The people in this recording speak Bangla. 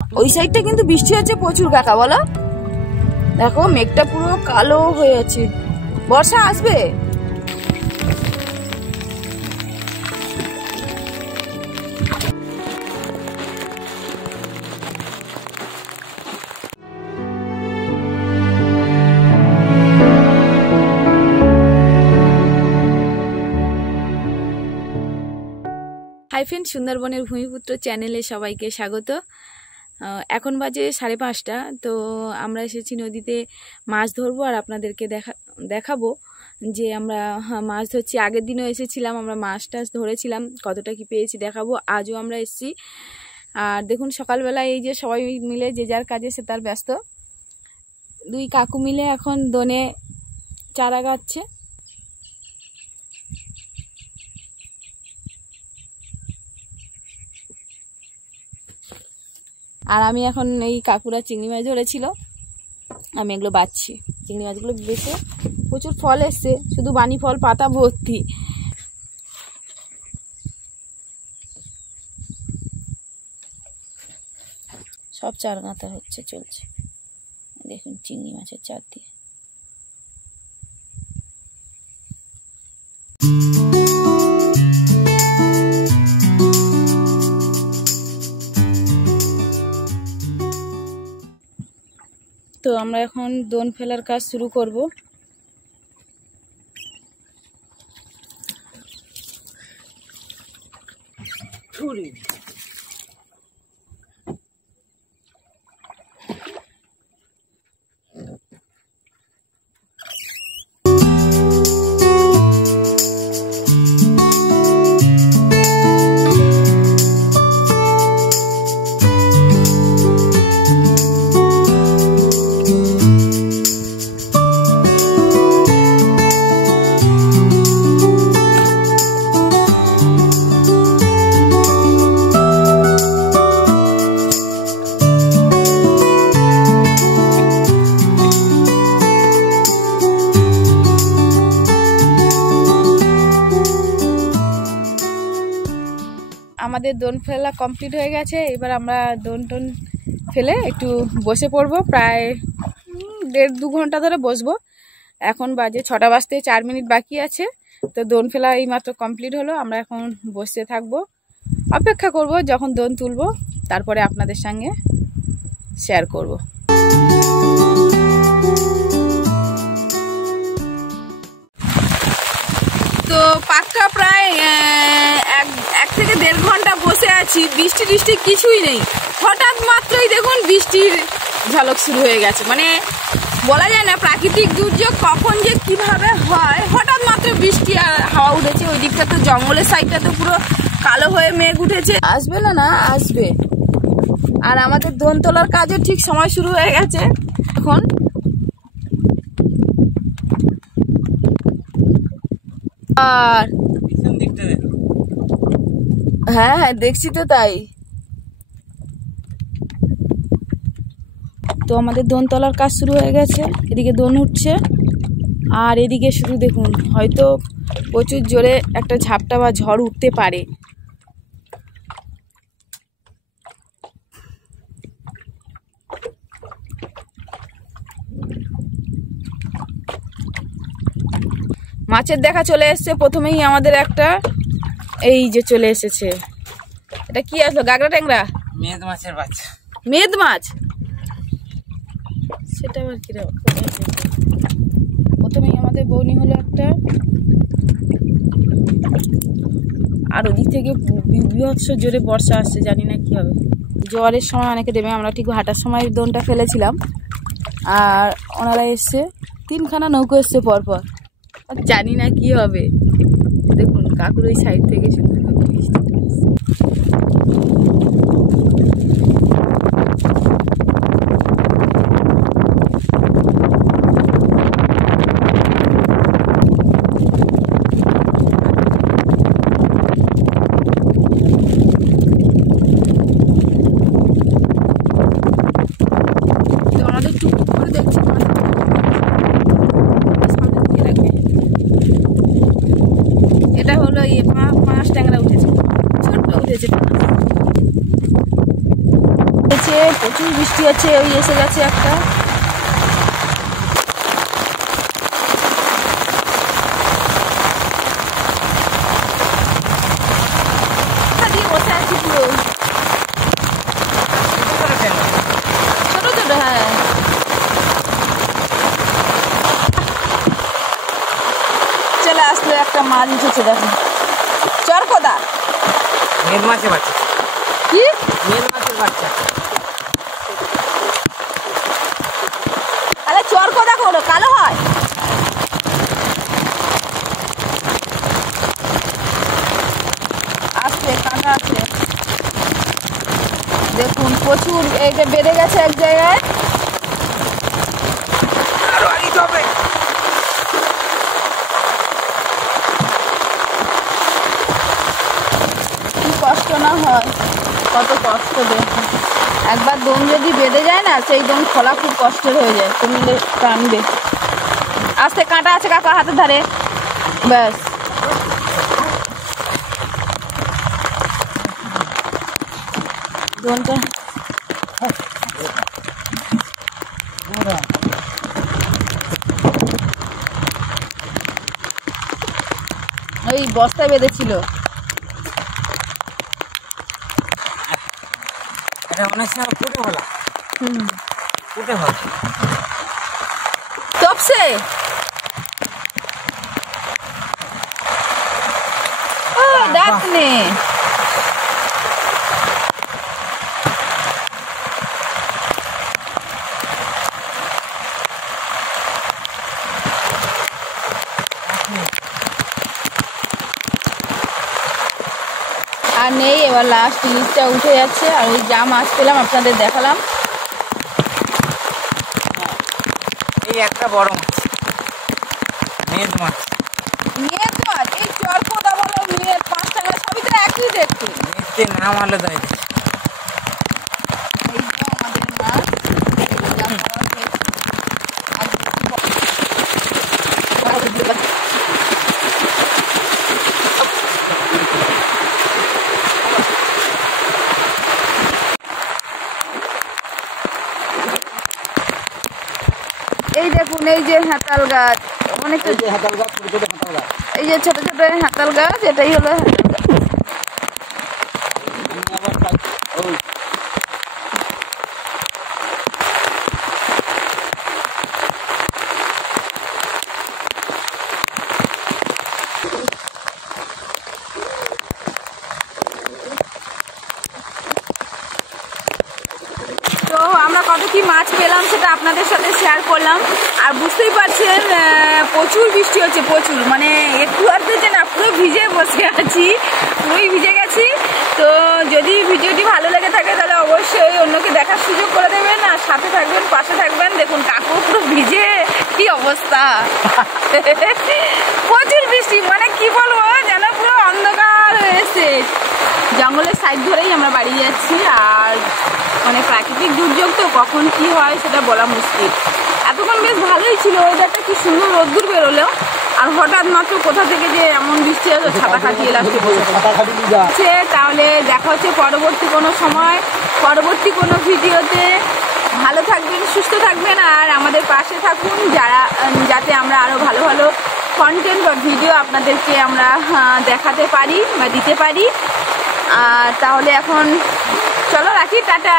ওই সাইডটা কিন্তু বৃষ্টি হচ্ছে প্রচুর কাকা, বলো। দেখো মেঘটা পুরো কালো হয়ে আছে, বর্ষা আসবে। হাই ফ্রেন্ড, সুন্দরবনের ভূমিপুত্র চ্যানেলে সবাইকে স্বাগত। এখন বাজে 5:30। তো আমরা এসেছি নদীতে মাছ ধরবো আর আপনাদেরকে দেখাবো যে আমরা মাছ ধরছি। আগের দিনও এসেছিলাম, আমরা মাছ টাছ ধরেছিলাম, কতটা কি পেয়েছি দেখাবো। আজও আমরা এসেছি। আর দেখুন সকালবেলা এই যে সবাই মিলে যে যার কাজে সে তার ব্যস্ত। দুই কাকু মিলে এখন দোনে চারা গাচ্ছে। আর আমি এখন এই কাকুরা চিংড়ি মাছ ধরেছিল, আমি এগুলো বাছছি। চিংড়ি মাছগুলো বেছে প্রচুর ফল এসছে, শুধু বানি ফল, পাতা ভর্তি। সব চার গাঁথা হচ্ছে, চলছে। দেখুন চিংড়ি মাছের চার দিয়ে। তো আমরা এখন দোন ফেলার কাজ শুরু করব। আমাদের দোন ফেলা কমপ্লিট হয়ে গেছে। এবার আমরা দোন টোন ফেলে একটু বসে পড়বো। প্রায় 1.5-2 ঘন্টা ধরে বসবো। এখন বাজে 6টা বাজতে 4 মিনিট বাকি আছে। তো দোন ফেলা এইমাত্র কমপ্লিট হলো। আমরা এখন বসে থাকবো, অপেক্ষা করব যখন দোন তুলবো, তারপরে আপনাদের সঙ্গে শেয়ার করব। তো পাক্কা প্রায় 1 থেকে 1.5 ঘন্টা বসে আছি। বৃষ্টি টিষ্টি কিছুই নেই। হঠাৎ মাত্রই দেখুন বৃষ্টির ঝলক শুরু হয়ে গেছে। মানে বলা যায় না প্রাকৃতিক দুর্যোগ কখন যে কিভাবে হয়। হঠাৎ মাত্র বৃষ্টি আর হাওয়া উঠেছে। ওই দিকটা তো জঙ্গলের সাইডটা তো পুরো কালো হয়ে মেঘ উঠেছে। আসবে না, না আসবে। আর আমাদের দোন তোলার কাজও ঠিক সময় শুরু হয়ে গেছে এখন। আর হ্যাঁ হ্যাঁ দেখছি তো তাই। তো আমাদের দোন তোলার কাজ শুরু হয়ে গেছে। এদিকে দোন উঠছে আর এদিকে শুধু দেখুন, হয়তো প্রচুর জোরে একটা ঝাপটা বা ঝড় উঠতে পারে। মাছের দেখা চলে এসছে। প্রথমেই আমাদের একটা এই যে চলে এসেছে। এটা কি আসলো? গাগরা ট্যাংরা, মেদ মাছের বাচ্চা। মেদ মাছ, সেটা আবার কি? প্রথমেই আমাদের বৌনি হলো একটা। আর ওদিক থেকে বিভৎস জোরে বর্ষা আসছে, জানি না কি হবে। জোয়ারের সময় অনেকে দেবে, আমরা ঠিক ভাটার সময় দোনটা ফেলেছিলাম। আর ওনারা এসছে, 3খানা নৌকো এসছে পরপর। জানি না কি হবে। দেখুন কাকুর ওই সাইড থেকে শুনতে আমাদের টুক করে দেখছি। এটা হলো পাঁচ ট্যাংরা প্রচুর বৃষ্টি হচ্ছে। ওই এসে গেছে একটা। বসে আছি পুরো ছোট ছোট। হ্যাঁ চলে আসলো একটা মাছ উঠেছে দেখো। চরকদা মেন মাছের বাচ্চা। কি মেন মাছের বাচ্চা? তাহলে চরকদা করো কালো হয়। আসছে কাঁটা আছে দেখুন প্রচুর। এটা বেড়ে গেছে এক জায়গায়। আরো আনিতে হবে। কি কষ্ট না হয়, কত কষ্ট দেখুন। একবার দম যদি বেঁধে যায় না, সেই দম খোলা খুব কষ্টের হয়ে যায়। তুমি টানবে। আস্তে কাঁটা আছে কাকা হাতের ধারে। ব্যাস দমটা ওই বস্তায় বেঁধেছিল। অনেক সময় ফুটে ভালো। হুম ফুটে ভালো তপসে ডাক নে। আর নেই। এবার লাস্ট ইলিশটা উঠে যাচ্ছে। আর ওই যা মাছ পেলাম আপনাদের দেখালাম। এই একটা বড় মাছ, মেদ মাছ। মেদ মাছ এই চরকদা বলো, মেদ পাঁচটাঙ্গা সবই তো একই দেখতে। মেদতে নাম আলাদা। এই যে আমাদের মাছ। এই দেখুন এই যে হেতাল গাছ, অনেকটা হেতাল গাছ, ছোট ছোট হেতাল গাছ। এই যে ছোট ছোট হেতাল গাছ, এটাই হলো হেতাল গাছ। তো আমরা কত কি মাছ পেলাম সেটা আপনাদের সাথে শেয়ার করলাম। আর বুঝতেই পারছেন প্রচুর বৃষ্টি হচ্ছে, প্রচুর। মানে একটু আর যে না, পুরো ভিজে বসে আছি, পুরোই ভিজে গেছি। তো যদি ভিডিওটি ভালো লেগে থাকে তাহলে অবশ্যই অন্যকে দেখার সুযোগ করে দেবেন, আর সাথে থাকবেন, পাশে থাকবেন। দেখুন কাকু পুরো ভিজে কি অবস্থা। প্রচুর বৃষ্টি, মানে কি বলবো, যেন পুরো অন্ধকার হয়েছে। জঙ্গলের সাইড ধরেই আমরা বাড়ি যাচ্ছি। আর মানে প্রাকৃতিক দুর্যোগ তো কখন কি হয় সেটা বলা মুশকিল। এতক্ষণ বেশ ভালোই ছিল, ওয়েদারটা কি সুন্দর, রোদ্দুর বেরোলো। আর হঠাৎ মাত্র কোথা থেকে যে এমন বৃষ্টি হলো, ছাতা খাটিয়ে লাস্টে বসে। তাহলে দেখা হচ্ছে পরবর্তী কোনো সময়, পরবর্তী কোনো ভিডিওতে। ভালো থাকবেন, সুস্থ থাকবেন, আর আমাদের পাশে থাকুন, যাতে আমরা আরও ভালো ভালো কন্টেন্ট বা ভিডিও আপনাদেরকে আমরা দেখাতে পারি বা দিতে পারি। আর তাহলে এখন চলো রাখি, টাটা।